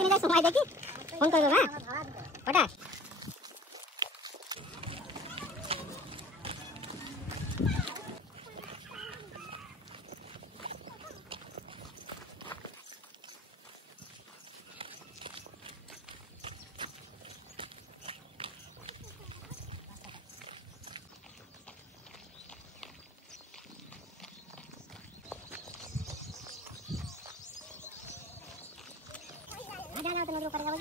किने समय देखि फोन करबो ना पटा जाना तो मेरे को करेगा बोल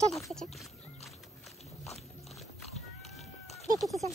चल चल देख के चल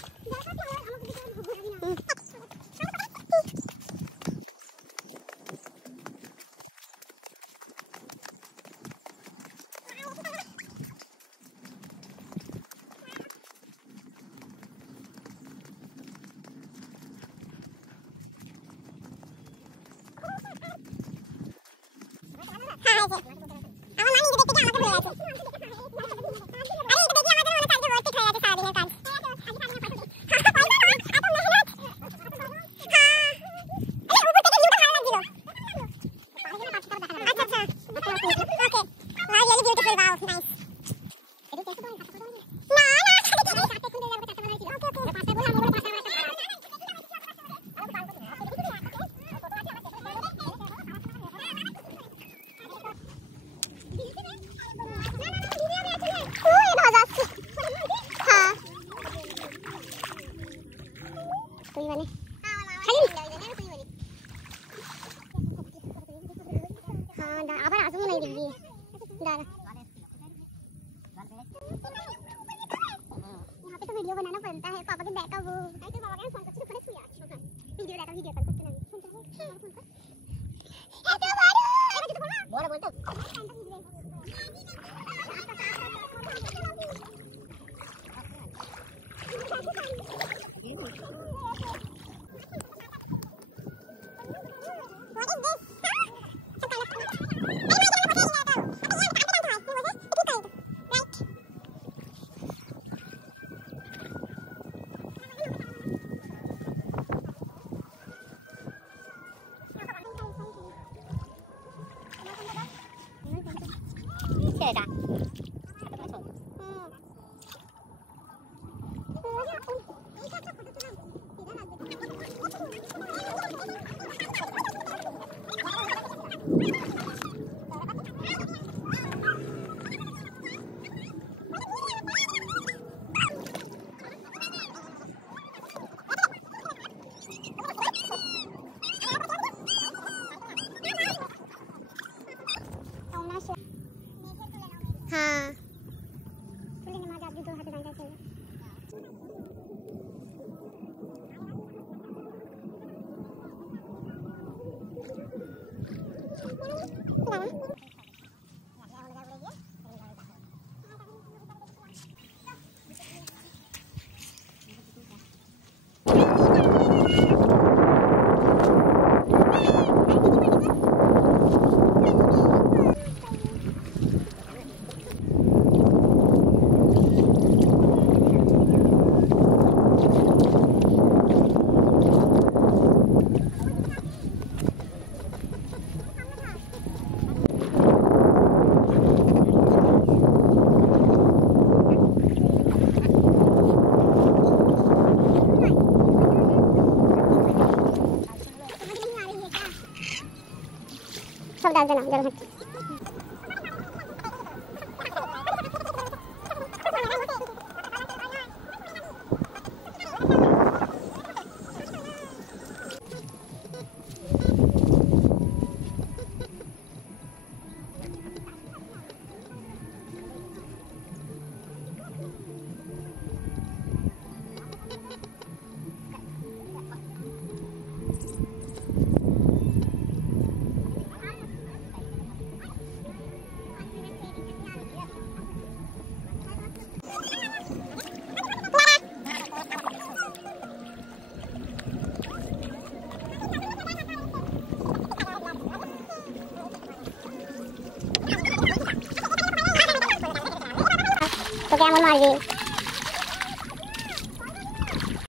वीडियो बनाना पड़ता है पापा के बैकअप वो आई तो पापा के फोन करके खड़े हुआ वीडियो डाटा वीडियो कॉल करते नहीं सुनता है ए तो बारो बोल बोलता Cerita. हाँ बोले नमाज आप भी दो हाथ बांधा चलो सब डाल देना जल हट तो क्या मन मार गई